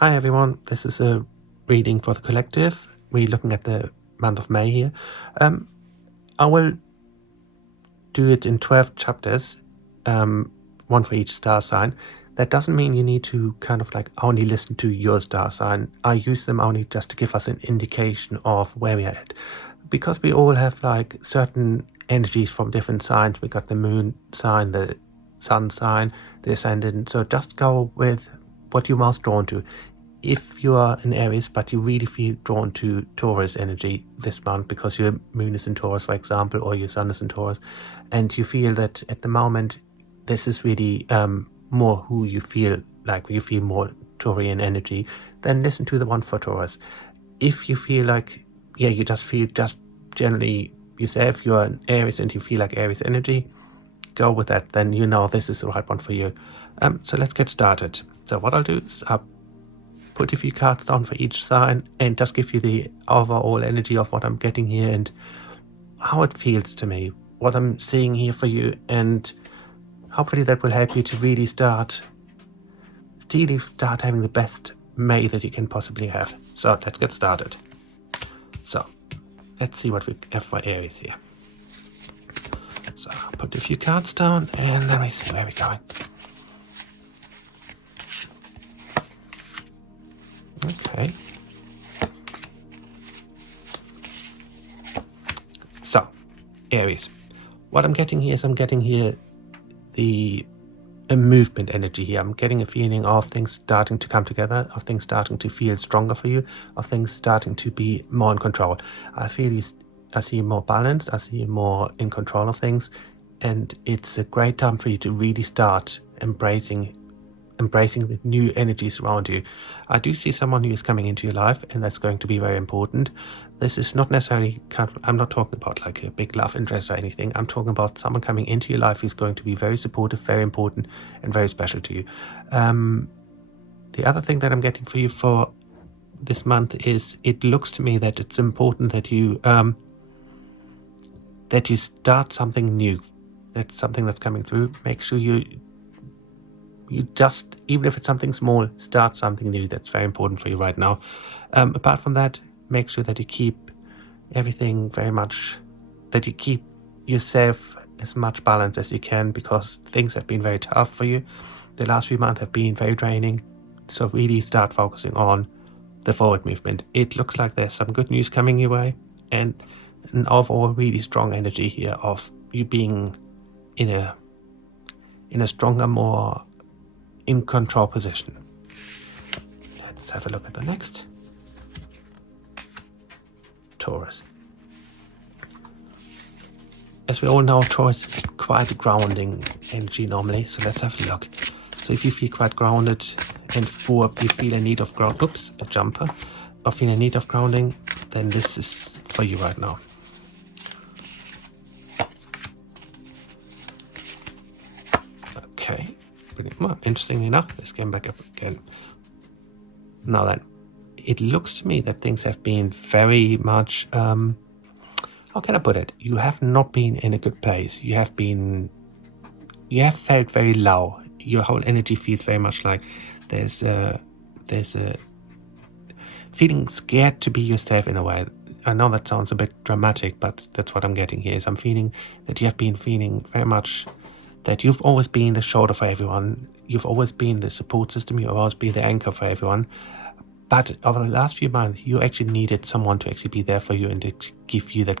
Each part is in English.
Hi everyone, this is a reading for the collective. We're looking at the month of May here. I will do it in 12 chapters, one for each star sign. That doesn't mean you need to kind of like only listen to your star sign. I use them only just to give us an indication of where we are at. Because we all have like certain energies from different signs. We got the moon sign, the sun sign, the ascendant. So just go with what you're most drawn to. If you are in Aries, but you really feel drawn to Taurus energy this month because your moon is in Taurus, for example, or your sun is in Taurus, and you feel that at the moment this is really more who you feel like, you feel more Taurian energy, then listen to the one for Taurus. If you feel like, you just feel just generally yourself, you're an Aries and you feel like Aries energy, go with that, then you know this is the right one for you. So let's get started. So what I'll do is I'll put a few cards down for each sign and just give you the overall energy of what I'm getting here and how it feels to me, what I'm seeing here for you, and hopefully that will help you to really start having the best May that you can possibly have. So let's get started. So let's see what we have for Aries here. So I'll put a few cards down and let me see where we're going. Okay. So, Aries. What I'm getting here is a movement energy here. I'm getting a feeling of things starting to come together, of things starting to feel stronger for you, of things starting to be more in control. I see you more balanced, I see you more in control of things, and it's a great time for you to really start embracing the new energies around you. I do see someone who is coming into your life, and that's going to be very important. This is not necessarily I'm not talking about like a big love interest or anything. I'm talking about someone coming into your life who's going to be very supportive, very important, and very special to you. The other thing that I'm getting for you for this month is, it looks to me that it's important that you start something new. That's something that's coming through. Make sure you just, even if it's something small, start something new. That's very important for you right now. Apart from that, make sure that you keep everything that you keep yourself as much balance as you can, because things have been very tough for you. The last few months have been very draining. So really start focusing on the forward movement. It looks like there's some good news coming your way, and an overall really strong energy here of you being in a stronger, more in control position. Let's have a look at the next. Taurus. As we all know, Taurus is quite a grounding energy normally, so let's have a look. So if you feel quite grounded and you feel a need of grounding, then this is for you right now. Okay. Well, interestingly enough, let's get back up again. Now then, it looks to me that things have been very much, how can I put it? You have not been in a good place. You have felt very low. Your whole energy feels very much like there's a feeling scared to be yourself in a way. I know that sounds a bit dramatic, but that's what I'm getting here. Is I'm feeling that you have been feeling very much that you've always been the shoulder for everyone. You've always been the support system. You've always been the anchor for everyone. But over the last few months, you actually needed someone to actually be there for you and to give you that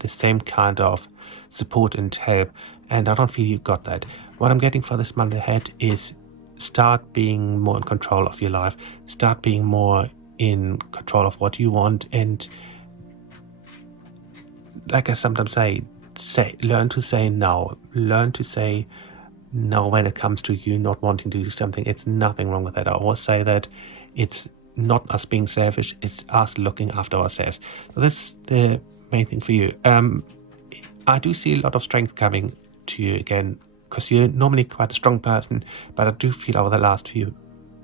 the same kind of support and help. And I don't feel you got that. What I'm getting for this month ahead is start being more in control of your life. Start being more in control of what you want. And like I sometimes say, learn to say no. Learn to say no when it comes to you not wanting to do something. It's nothing wrong with that. I always say that it's not us being selfish, it's us looking after ourselves. So that's the main thing for you. I do see a lot of strength coming to you again, because you're normally quite a strong person, but I do feel over the last few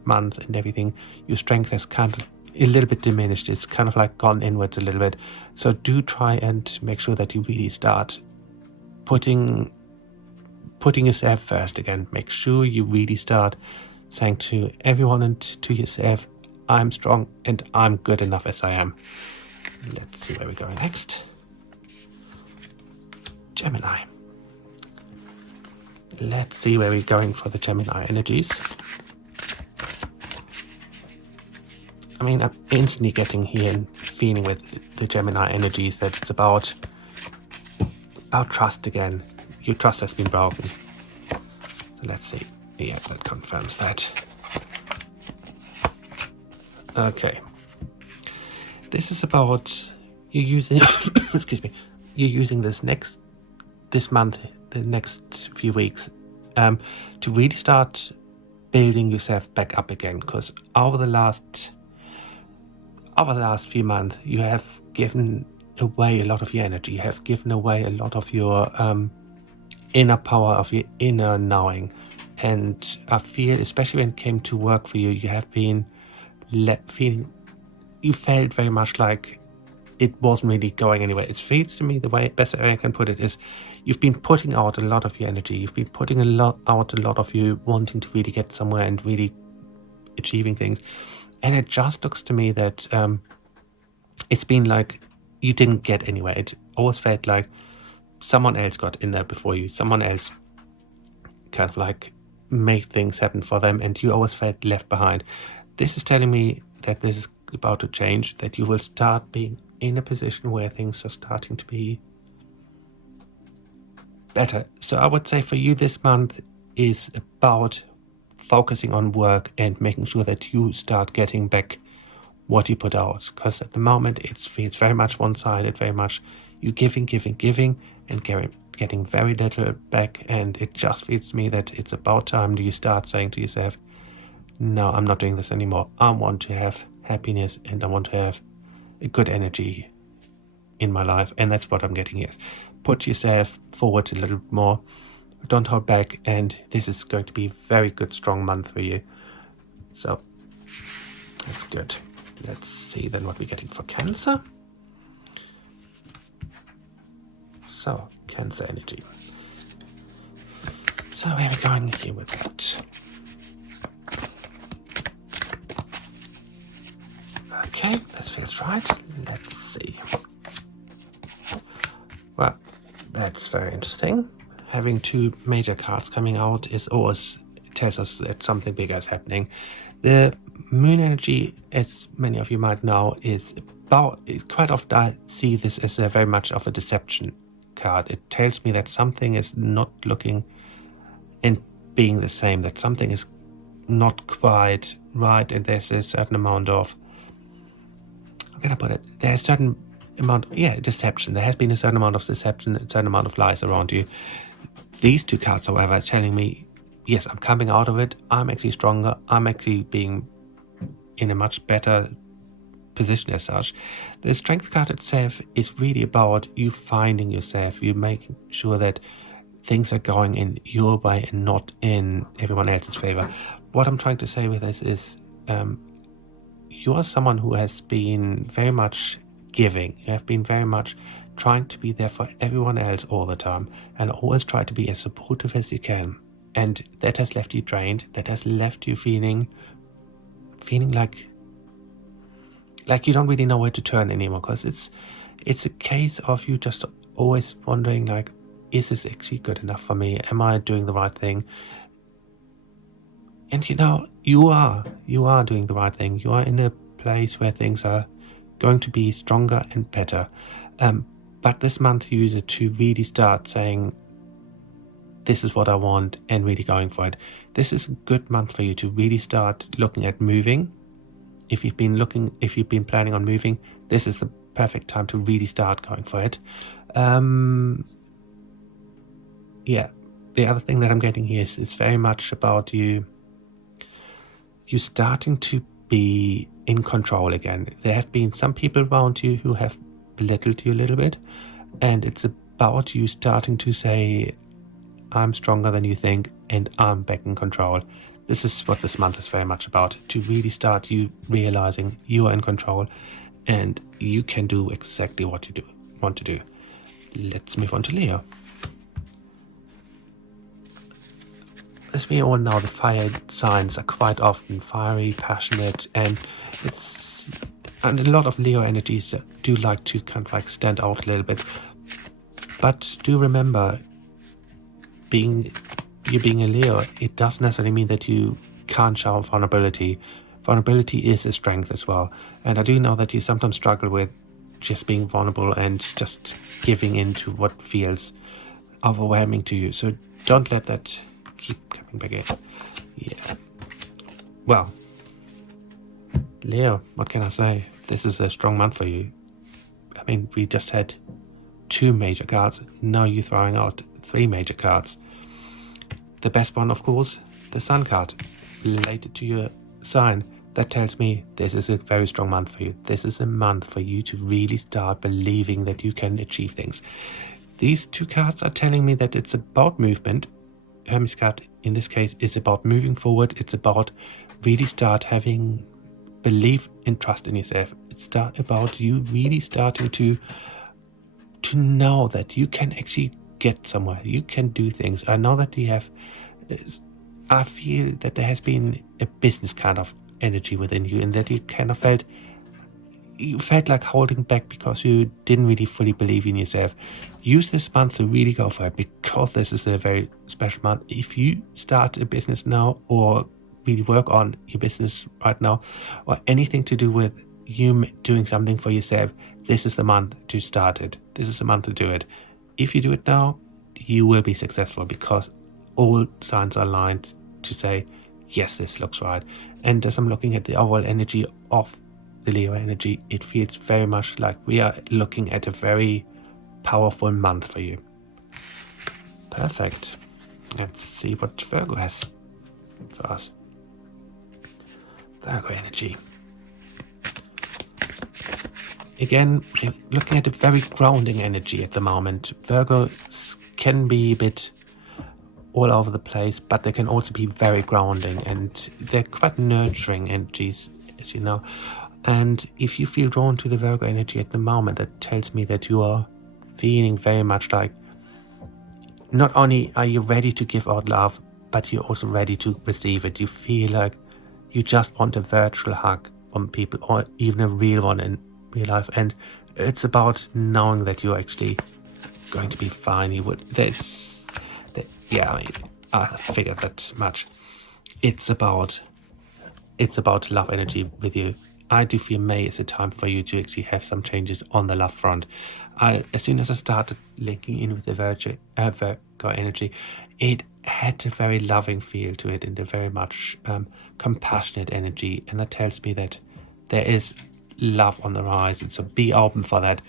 months and everything, your strength has kind of a little bit diminished. It's kind of like gone inwards a little bit. So do try and make sure that you really start putting yourself first again. Make sure you really start saying to everyone and to yourself, I'm strong and I'm good enough as I am. Let's see where we're going next. Gemini. Let's see where we're going for the Gemini energies. I mean, I'm instantly getting here and feeling with the Gemini energies that it's about trust again. Your trust has been broken. So let's see. Yeah, that confirms that. Okay. This is about you using excuse me. You're using this month, the next few weeks, to really start building yourself back up again. Because over the last few months, you have given away a lot of your energy. You have given away a lot of your inner power, of your inner knowing. And I feel, especially when it came to work for you, you have been feeling. You felt very much like it wasn't really going anywhere. It feels to me, the best way I can put it is, you've been putting out a lot of your energy. You've been putting out a lot of you wanting to really get somewhere and really achieving things. And it just looks to me that it's been like you didn't get anywhere. It always felt like someone else got in there before you. Someone else kind of like made things happen for them, and you always felt left behind. This is telling me that this is about to change, that you will start being in a position where things are starting to be better. So I would say for you, this month is about focusing on work and making sure that you start getting back what you put out. Because at the moment it feels very much one-sided, very much you giving and getting very little back. And it just feels to me that it's about time you start saying to yourself, no, I'm not doing this anymore. I want to have happiness and I want to have a good energy in my life. And that's what I'm getting here. Put yourself forward a little more. Don't hold back. And this is going to be a very good, strong month for you. So that's good. Let's see then what we're getting for Cancer. So, Cancer energy. So where are we going here with that? Okay, this feels right. Let's see. Well, that's very interesting. Having two major cards coming out is always tells us that something bigger is happening. The moon energy, as many of you might know, is about, quite often I see this as a very much of a deception card. It tells me that something is not looking and being the same, that something is not quite right, and there's a certain amount of, how can I put it? There's a certain amount, deception. There has been a certain amount of deception, a certain amount of lies around you. These two cards, however, are telling me, yes, I'm coming out of it. I'm actually stronger. I'm actually being in a much better position as such. The Strength card itself is really about you finding yourself, you making sure that things are going in your way and not in everyone else's favor. What I'm trying to say with this is you're someone who has been very much giving. You have been very much trying to be there for everyone else all the time and always try to be as supportive as you can. And that has left you drained. That has left you feeling like you don't really know where to turn anymore, because it's a case of you just always wondering, like, is this actually good enough for me? Am I doing the right thing? And you are doing the right thing. You are in a place where things are going to be stronger and better. But this month you use it to really start saying, this is what I want, and really going for it. This is a good month for you to really start looking at moving. If you've been planning on moving, this is the perfect time to really start going for it. The other thing that I'm getting here is it's very much about you starting to be in control again. There have been some people around you who have belittled you a little bit, and it's about you starting to say, I'm stronger than you think, and I'm back in control. This is what this month is very much about, to really start you realizing you are in control and you can do exactly what you want to do. Let's move on to Leo. as we all know, the fire signs are quite often fiery, passionate, and a lot of Leo energies do like to kind of like stand out a little bit. But do remember, being a Leo, it doesn't necessarily mean that you can't show vulnerability. Vulnerability is a strength as well. And I do know that you sometimes struggle with just being vulnerable and just giving into what feels overwhelming to you. So don't let that keep coming back in. Yeah. Well, Leo, what can I say? This is a strong month for you. I mean, we just had 2 major cards. Now you're throwing out 3 major cards. The best one, of course, the Sun card, related to your sign. That tells me this is a very strong month for you. This is a month for you to really start believing that you can achieve things. These 2 cards are telling me that it's about movement. Hermes card, in this case, is about moving forward. It's about really start having belief and trust in yourself. It's about you really starting to know that you can actually get somewhere. You can do things. I know that I feel that there has been a business kind of energy within you, and that you kind of felt like holding back because you didn't really fully believe in yourself. Use this month to really go for it, because this is a very special month. If you start a business now, or really work on your business right now, or anything to do with you doing something for yourself, this is the month to start it. This is the month to do it. If you do it now, you will be successful, because all signs are aligned to say, yes, this looks right. And as I'm looking at the overall energy of the Leo energy, it feels very much like we are looking at a very powerful month for you. Perfect. Let's see what Virgo has for us. Virgo energy. Again, looking at a very grounding energy at the moment. Virgo can be a bit all over the place, but they can also be very grounding, and they're quite nurturing energies, as you know. And if you feel drawn to the Virgo energy at the moment, that tells me that you are feeling very much like, not only are you ready to give out love, but you're also ready to receive it. You feel like you just want a virtual hug from people, or even a real one in real life. And it's about knowing that you're actually going to be fine. I figured that much. It's about love energy with you. I do feel May is a time for you to actually have some changes on the love front. As soon as I started linking in with the Virgo energy, it had a very loving feel to it, and a very much compassionate energy, and that tells me that there is love on the rise. And so be open for that,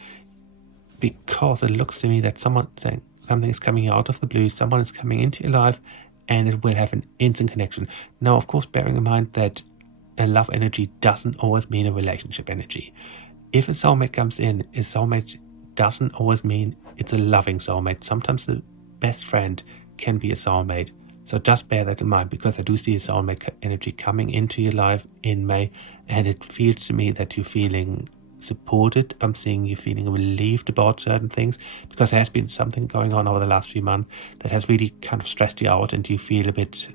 because it looks to me that something is coming out of the blue, someone is coming into your life, and it will have an instant connection. Now, of course, bearing in mind that a love energy doesn't always mean a relationship energy. If a soulmate comes in, a soulmate doesn't always mean it's a loving soulmate. Sometimes the best friend can be a soulmate. So just bear that in mind, because I do see a soulmate energy coming into your life in May, and it feels to me that you're feeling supported. I'm seeing you feeling relieved about certain things, because there has been something going on over the last few months that has really kind of stressed you out, and you feel a bit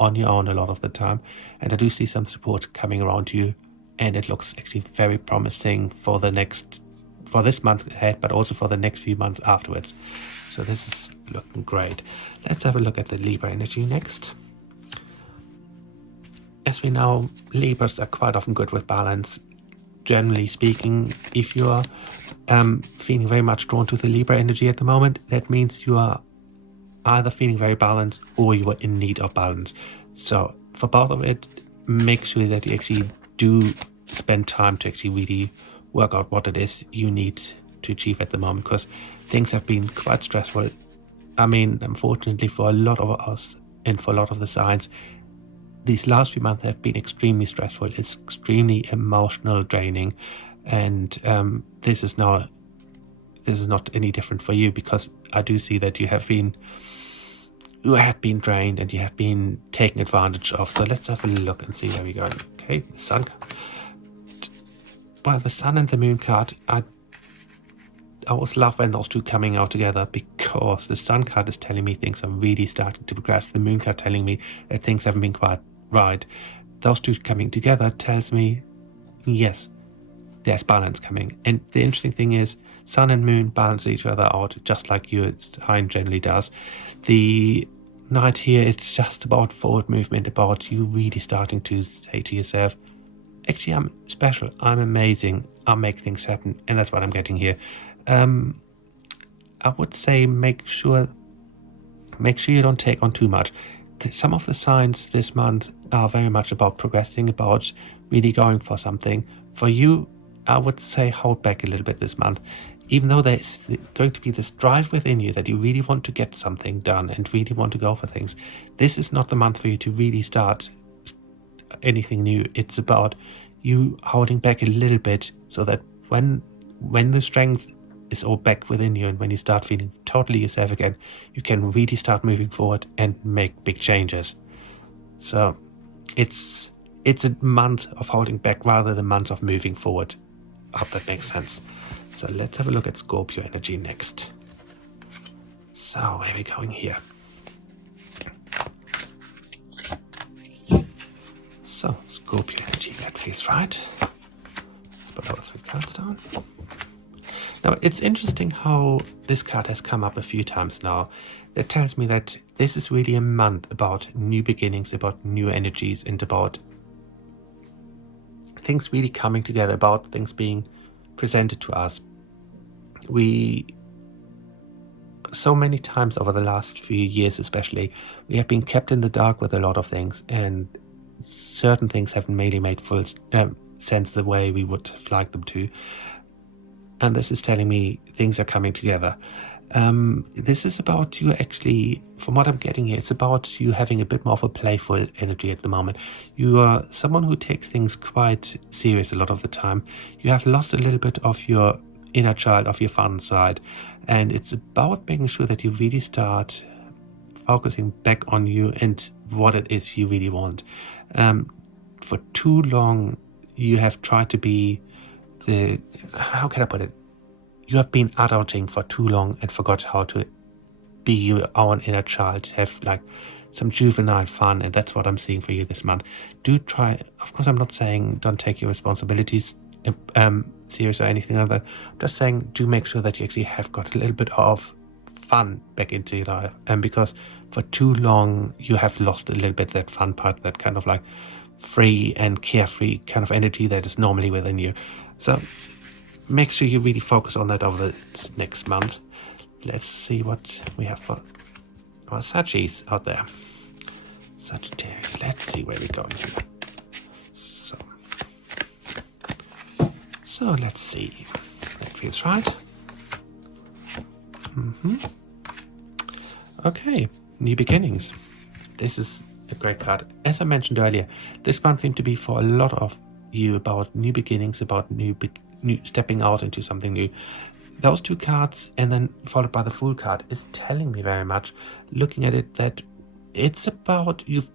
on your own a lot of the time. And I do see some support coming around you, and it looks actually very promising for this month ahead, but also for the next few months afterwards. So this is looking great. Let's have a look at the Libra energy next. As we know, Libras are quite often good with balance. Generally speaking, if you are feeling very much drawn to the Libra energy at the moment, that means you are either feeling very balanced, or you are in need of balance. So for both of it, make sure that you actually do spend time to actually really work out what it is you need to achieve at the moment, because things have been quite stressful. I mean, unfortunately for a lot of us and for a lot of the signs, these last few months have been extremely stressful. It's extremely emotional draining, and this is not any different for you, because I do see that you have been drained, and you have been taken advantage of. So let's have a look and see where we go. Okay, the Sun. Well, the Sun and the Moon card, I always love when those two coming out together, because the Sun card is telling me things are really starting to progress. The Moon card telling me that things haven't been quite right. Those two coming together tells me, yes, there's balance coming. And the interesting thing is, Sun and Moon balance each other out, just like your sign generally does. The Knight here, it's just about forward movement, about you really starting to say to yourself, actually, I'm special, I'm amazing, I'll make things happen, and that's what I'm getting here. I would say make sure you don't take on too much. Some of the signs this month are very much about progressing, about really going for something. For you, I would say hold back a little bit this month. Even though there's going to be this drive within you that you really want to get something done and really want to go for things, this is not the month for you to really start anything new. It's about you holding back a little bit, so that when the strength is all back within you and when you start feeling totally yourself again, you can really start moving forward and make big changes. So it's a month of holding back rather than a month of moving forward. I hope that makes sense. So let's have a look at Scorpio energy next. So where are we going here? So Scorpio energy, that feels right. Let's put our 3 cards down. Now it's interesting how this card has come up a few times now. That tells me that this is really a month about new beginnings, about new energies, and about things really coming together, about things being presented to us. So many times over the last few years especially, we have been kept in the dark with a lot of things, and certain things haven't really made full sense the way we would have liked them to. And this is telling me things are coming together. This is about you actually, from what I'm getting here, it's about you having a bit more of a playful energy at the moment. You are someone who takes things quite serious a lot of the time. You have lost a little bit of your inner child, of your fun side, and it's about making sure that you really start focusing back on you and what it is you really want. For too long, you have tried to be how can I put it? You have been adulting for too long and forgot how to be your own inner child, have like some juvenile fun, and that's what I'm seeing for you this month. Do try, of course I'm not saying don't take your responsibilities serious or anything like that. I'm just saying do make sure that you actually have got a little bit of fun back into your life, and because for too long you have lost a little bit that fun part, that kind of like free and carefree kind of energy that is normally within you. So make sure you really focus on that over the next month. Let's see what we have for our Saggies out there. Sagittarius, let's see where we're going here. So let's see. That feels right. Okay, new beginnings. This is a great card. As I mentioned earlier, this month seemed to be for a lot of you about new beginnings, about new stepping out into something new. Those 2 cards, and then followed by the Fool card, is telling me very much, looking at it, that it's about you've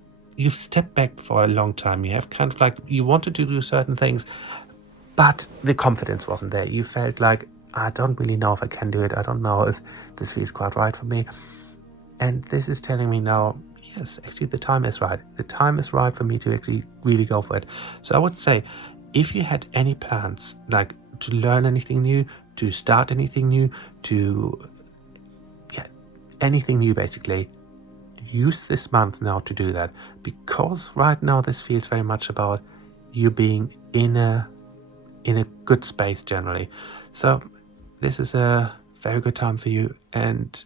stepped back for a long time. You have kind of like, you wanted to do certain things, but the confidence wasn't there. You felt like, I don't really know if I can do it. I don't know if this feels quite right for me. And this is telling me now, yes, actually the time is right. The time is right for me to actually really go for it. So I would say, if you had any plans, like to learn anything new, to start anything new, to anything new basically, use this month now to do that. Because right now this feels very much about you being in a good space generally. So this is a very good time for you, and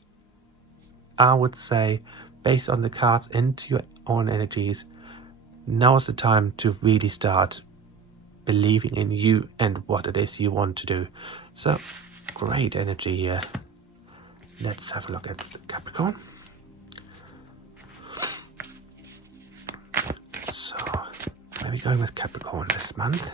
I would say, based on the cards and your own energies, now is the time to really start believing in you and what it is you want to do. So great energy here. Let's have a look at the Capricorn. So where are we going with Capricorn this month?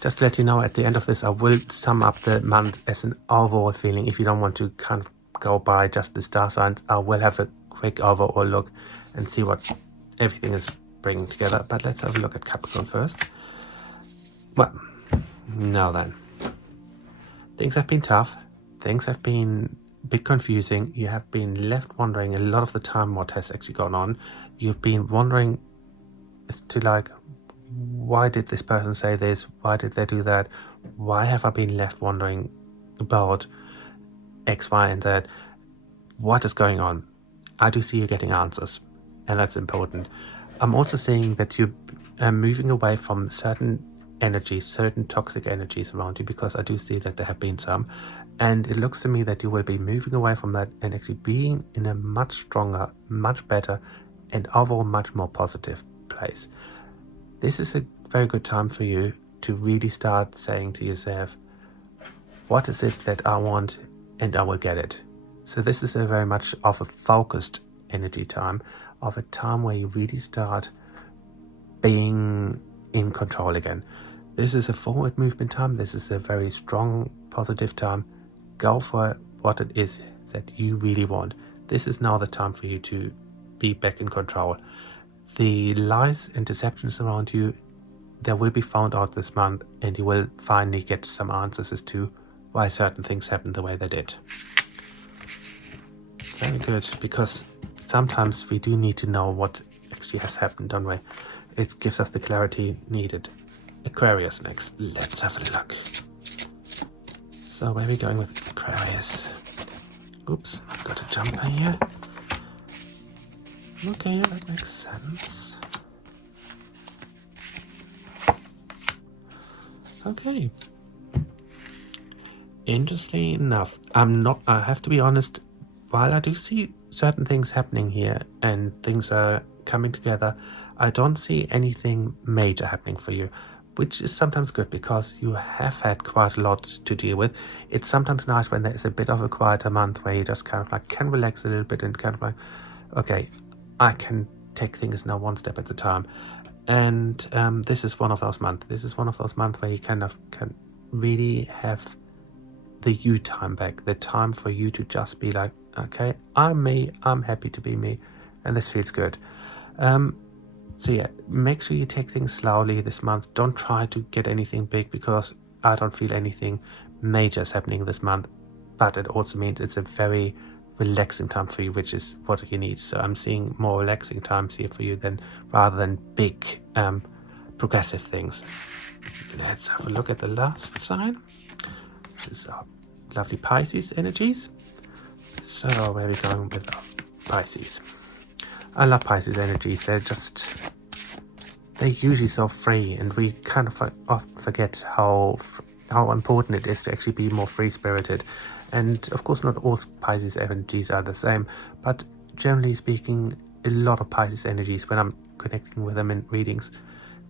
Just to let you know, at the end of this I will sum up the month as an overall feeling. If you don't want to kind of go by just the star signs, I will have a quick overall look and see what everything is bringing together. But let's have a look at Capricorn first. Well, now then, Things have been tough. Things have been a bit confusing. You have been left wondering a lot of the time what has actually gone on. You've been wondering as to like, why did this person say this? Why did they do that? Why have I been left wondering about X, Y, and Z? What is going on? I do see you getting answers, and that's important. I'm also seeing that you're moving away from certain energies, certain toxic energies around you, because I do see that there have been some, and it looks to me that you will be moving away from that and actually being in a much stronger, much better, and overall much more positive place. This is a very good time for you to really start saying to yourself, what is it that I want, and I will get it. So this is a very much of a focused energy time, of a time where you really start being in control again. This is a forward movement time. This is a very strong, positive time. Go for what it is that you really want. This is now the time for you to be back in control. The lies and deceptions around you, they will be found out this month, and you will finally get some answers as to why certain things happened the way they did. Very good, because sometimes we do need to know what actually has happened, don't we? It gives us the clarity needed. Aquarius next. Let's have a look. So where are we going with Aquarius? Oops, I've got a jumper here. Okay, that makes sense. Okay. Interestingly enough, I have to be honest, while I do see certain things happening here and things are coming together, I don't see anything major happening for you, which is sometimes good because you have had quite a lot to deal with. It's sometimes nice when there's a bit of a quieter month where you just kind of like can relax a little bit and kind of like, okay, I can take things now one step at a time. And this is one of those months. This is one of those months where you kind of can really have the you time back, the time for you to just be like, okay, I'm me, I'm happy to be me, and this feels good. So yeah, make sure you take things slowly this month. Don't try to get anything big, because I don't feel anything major is happening this month, but it also means it's a very relaxing time for you, which is what you need. So I'm seeing more relaxing times here for you rather than big progressive things. Let's have a look at the last sign, which is our lovely Pisces energies. So where are we going with Pisces? I love Pisces energies. They're usually so free, and we kind of often forget how important it is to actually be more free-spirited. And of course, not all Pisces energies are the same, but generally speaking, a lot of Pisces energies, when I'm connecting with them in readings,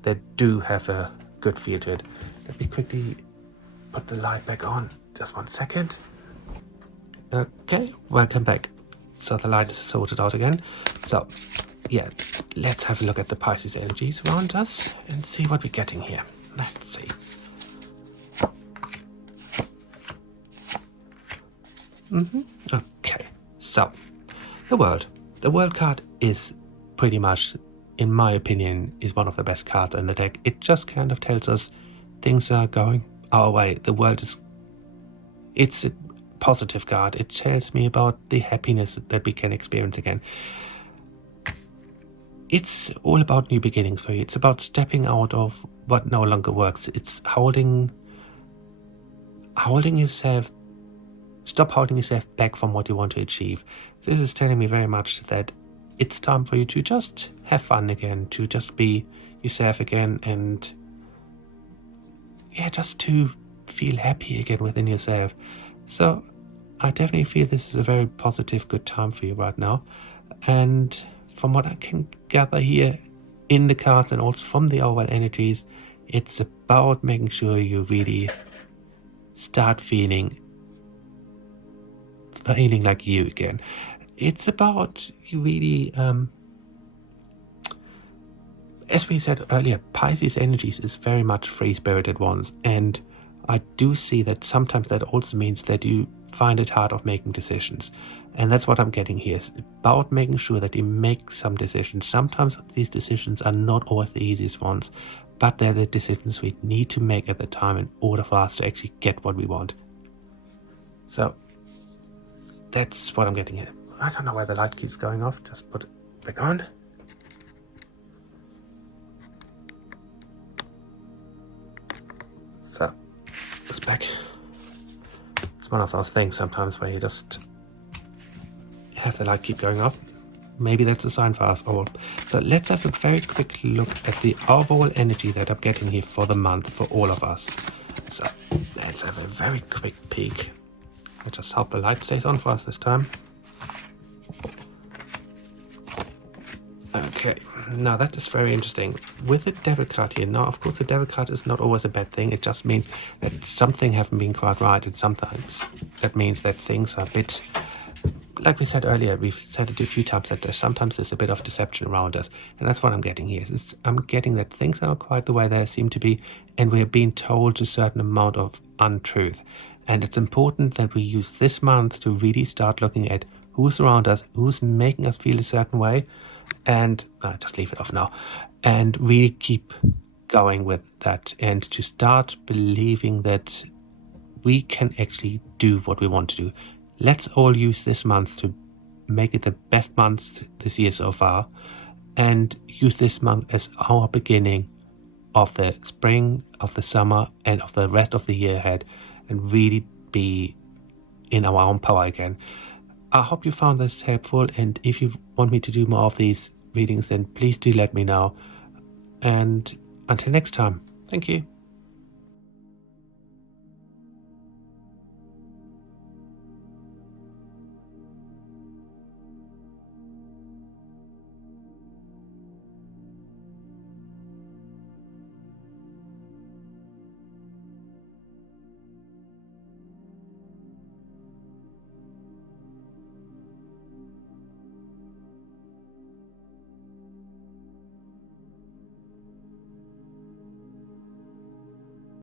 they do have a good feel to it. Let me quickly put the light back on. Just 1 second. Okay, welcome back. So the light is sorted out again. So yeah, let's have a look at the Pisces energies around us and see what we're getting here. Let's see. Okay, so the world card is pretty much, in my opinion, is one of the best cards in the deck. It just kind of tells us things are going our way. The world it's a positive card. It tells me about the happiness that we can experience again. It's all about new beginnings for you. It's about stepping out of what no longer works. It's holding yourself. Stop holding yourself back from what you want to achieve. This is telling me very much that it's time for you to just have fun again, to just be yourself again, and yeah, just to feel happy again within yourself. So I definitely feel this is a very positive, good time for you right now. And from what I can gather here in the cards and also from the overall energies, it's about making sure you really start feeling like you again. It's about you really, as we said earlier, Pisces energies is very much free-spirited ones, and I do see that sometimes that also means that you find it hard of making decisions. And that's what I'm getting here. It's about making sure that you make some decisions. Sometimes these decisions are not always the easiest ones, but they're the decisions we need to make at the time in order for us to actually get what we want. So that's what I'm getting here. I don't know why the light keeps going off. Just put it back on. So it's back. It's one of those things sometimes where you just have the light keep going off. Maybe that's a sign for us all. So let's have a very quick look at the overall energy that I'm getting here for the month for all of us. So let's have a very quick peek. I just hope the light stays on for us this time. Okay, now that is very interesting. With the devil card here, now of course the devil card is not always a bad thing. It just means that something hasn't been quite right, and sometimes that means that things are a bit, like we said earlier, we've said it a few times, that sometimes there's a bit of deception around us, and that's what I'm getting here. I'm getting that things are not quite the way they seem to be, and we're being told a certain amount of untruth. And it's important that we use this month to really start looking at who's around us, who's making us feel a certain way, and just leave it off now, and really keep going with that, and to start believing that we can actually do what we want to do. Let's all use this month to make it the best month this year so far, and use this month as our beginning of the spring, of the summer, and of the rest of the year ahead, and really be in our own power again. I hope you found this helpful, and if you want me to do more of these readings, then please do let me know. And until next time, thank you.